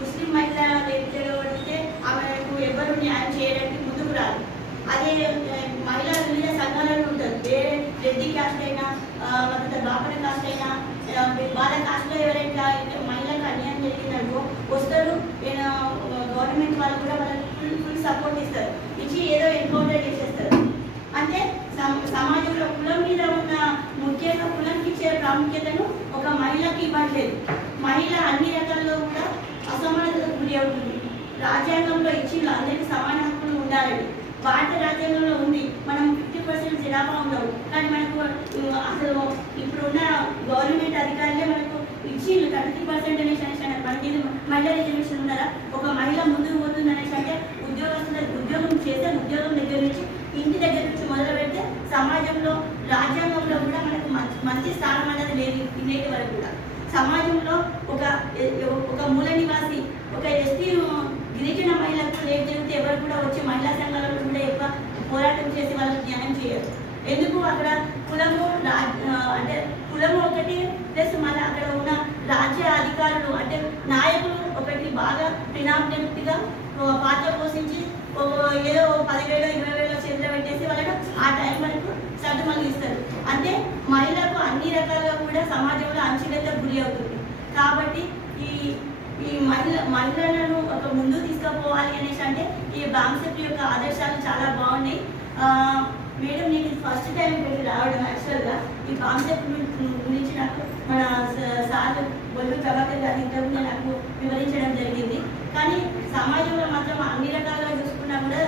ముస్లిం మహిళ రేపు చేయబడితే ఆమెకు ఎవరు న్యాయం చేయడానికి ముందుకు రాదు. అదే మహిళా వివిధ సంఘాలలో ఉంటుంది. వేరే రెడ్డి కాస్ట్ అయినా బాపన కాస్ట్ అయినా వాళ్ళ కాస్ట్లో ఎవరైనా మహిళలకు అన్యాయం జరిగిందనుకో వస్తారు. గవర్నమెంట్ వాళ్ళు కూడా వాళ్ళకి ఫుల్ సపోర్ట్ ఇస్తారు. ఇచ్చి ఏదో ఎన్కౌంటర్ చేసేస్తారు. అంటే సమాజంలో కులం మీద ఉన్న ముఖ్యంగా కులంకి ఇచ్చే ప్రాముఖ్యతను ఒక మహిళకి ఇవ్వట్లేదు. మహిళ అన్ని రకాల్లో కూడా అసమానతకు గురి అవుతుంది. రాజ్యాంగంలో ఇచ్చి అందరికీ సమాన హక్కులు ఉండాలని భారత రాజ్యాంగంలో ఉంది. మనం 50% జనాభా ఉన్నాం, కానీ మనకు అసలు ఇప్పుడున్న గవర్నమెంట్ అధికారులే మనకు ఇచ్చి 33% అనేసి మనకి మహిళా రిజర్వేషన్ ఉన్నారా? ఒక మహిళ ముందుకు పోతుంది అనేసి అంటే ఉద్యోగం చేసే ఉద్యోగం దగ్గర నుంచి ఇంటి దగ్గర నుంచి మొదలు పెడితే సమాజంలో రాజ్యాంగంలో కూడా మనకు మంచి స్థానం అనేది లేదు. నేటి వరకు కూడా సమాజంలో ఒక మూల నివాసి ఒక ఎస్టీ గిరిజన మహిళలకు రేపు జరిగితే ఎవరు కూడా వచ్చి మహిళా సంఘాలలో కూడా ఎక్కువ పోరాటం చేసి వాళ్ళకి న్యాయం చేయరు. ఎందుకు? అక్కడ కులము అంటే కులము ఒకటి ప్లస్ మళ్ళీ అక్కడ ఉన్న రాజ్య అధికారులు అంటే నాయకులు ఒకటి బాగా ప్రినామినెంట్గా పాత్ర పోషించి ఏదో 10,000 20,000 చేతిలో పెట్టేసి వాళ్ళకు ఆ టైం వరకు సర్దుమలు ఇస్తారు. అంటే మహిళలకు అన్ని రకాలుగా కూడా సమాజంలో అణచివేత గురి అవుతుంది. కాబట్టి ఈ మహిళలను ఒక ముందు తీసుకుపోవాలి అనేసి అంటే ఈ బాంసెప్ యొక్క ఆదర్శాలు చాలా బాగున్నాయి. మేడం నేను ఫస్ట్ టైం ఇక్కడికి రావడం యాక్చువల్గా ఈ కాన్సెప్ట్ గురించి నాకు మన సార్ బొల్లు ప్రభాకర్ గారి ఇంటర్వ్యూలో నాకు వివరించడం జరిగింది. కానీ సమాజంలో మాత్రం అన్ని రకాలుగా చూసుకున్నా కూడా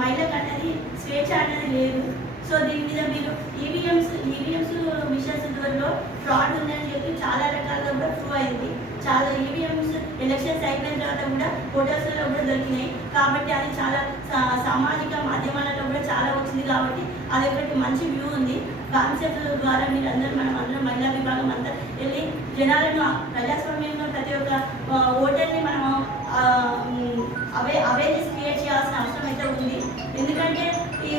మహిళలకు అనేది స్వేచ్ఛ అనేది లేదు. సో దీని మీద మీరు ఈవీఎంస్ మిషన్స్ ద్వారా ఫ్రాడ్ ఉందని చెప్పి చాలా రకాలుగా కూడా ప్రూవ్ అయింది. చాలా ఈవీఎంస్ ఎలక్షన్స్ అయిపోయిన తర్వాత కూడా ఫోటోస్లలో కూడా దొరికినాయి. కాబట్టి అది చాలా సామాజిక మాధ్యమాలలో కూడా చాలా వచ్చింది. కాబట్టి అది ఒకటి మంచి వ్యూ ఉంది. కాన్సెప్ట్ ద్వారా మీరు మనం అందరం మహిళా విభాగం అంతా వెళ్ళి జనాలను ప్రజాస్వామ్యంలో ప్రతి ఒక్క ఓటర్ని మనం అవేర్నెస్ క్రియేట్ చేయాల్సిన అవసరం అయితే ఉంది. ఎందుకంటే ఈ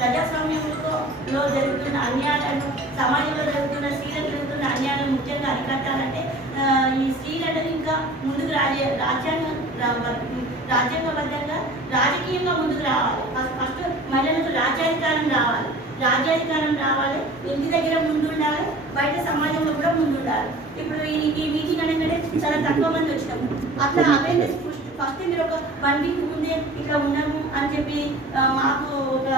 ప్రజాస్వామ్యంలో జరుగుతున్న అన్యాయాలను సమాజంలో జరుగుతున్న స్త్రీలకు జరుగుతున్న అన్యాయాలను ముఖ్యంగా అరికట్టాలంటే ఈ స్త్రీలను ఇంకా ముందుకు రాజ్యాంగబద్ధంగా రాజకీయంగా ముందుకు రావాలి. ఫస్ట్ మహిళలకు రాజ్యాధికారం రావాలి. ఇంటి దగ్గర ముందు ఉండాలి, బయట సమాజంలో కూడా ముందు ఉండాలి. ఇప్పుడు ఈ మీటింగ్ అనేది చాలా తక్కువ మంది వచ్చినాము. అట్లా అవేర్నెస్ ఫస్ట్ మీరు ఒక 1 వీక్ ముందే ఇక్కడ ఉన్నాము అని చెప్పి మాకు ఒక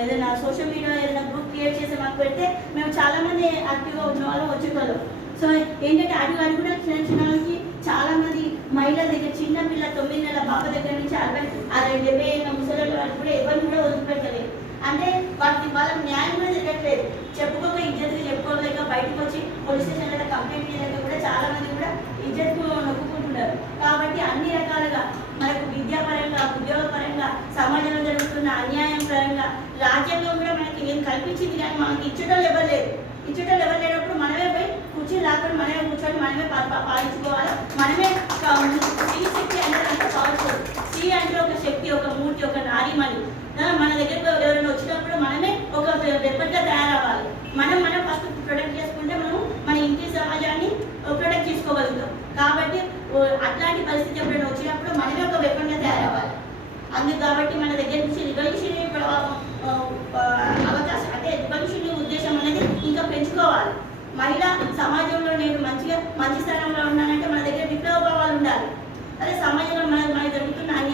ఏదైనా సోషల్ మీడియా ఏదైనా గ్రూప్ క్రియేట్ చేసి మాకు పెడితే మేము చాలామంది యాక్టివ్గా ఉన్న వాళ్ళు వచ్చేవాళ్ళం. సో ఏంటంటే అడుగు కూడా చిన్నకి చాలామంది మహిళల దగ్గర చిన్న పిల్ల 9 నెలల బాబు దగ్గర నుంచి 60-70 ఏళ్ళ ముసలి వాళ్ళు కూడా ఎవరిని కూడా వదిలిపెట్టలేదు. అంటే వాళ్ళకి న్యాయం కూడా జరగట్లేదు. చెప్పుకోక ఇజ్జత్కి చెప్పుకోలేక బయటకు వచ్చి పోలీస్ స్టేషన్లో కంప్లైంట్ చేయలేక కూడా చాలా మంది కూడా ఇజ్జత్కు నొప్పుకుంటున్నారు. కాబట్టి అన్ని రకాలుగా మనకు విద్యాపరంగా ఉద్యోగపరంగా సమాజంలో జరుగుతున్న అన్యాయం పరంగా రాజ్యాంగం కూడా మనకి ఏం కల్పించింది, కానీ మనకి ఇచ్చేటోళ్ళు ఎవరు లేనప్పుడు మనమే పోయి కూర్చొని రాకుండా మనమే కూర్చొని మనమే పాలించుకోవాలి. మనమే స్త్రీ శక్తి అంటే పవర్ఫుల్. స్త్రీ అంటే ఒక శక్తి, ఒక మూర్తి, ఒక నారీమణి. మన దగ్గరకు ఎవరైనా వచ్చినప్పుడు మనమే ఒక వెపన్గా తయారవ్వాలి. మనం ఫస్ట్ ప్రొటెక్ట్ చేసుకుంటే మనం మన ఇంటి సమాజాన్ని ప్రొటెక్ట్ చేసుకోగలుగుతాం. కాబట్టి అట్లాంటి పరిస్థితి ఎప్పుడైనా వచ్చినప్పుడు మనమే ఒక వెపన్గా తయారవ్వాలి. కాబట్టి మన దగ్గర నుంచి రివల్యూషనరీ అవకాశం అంటే రివల్యూషనరీ ఉద్దేశం అనేది ఇంకా పెంచుకోవాలి. మహిళా సమాజంలో నేను మంచి స్థానంలో ఉన్నానంటే మన దగ్గర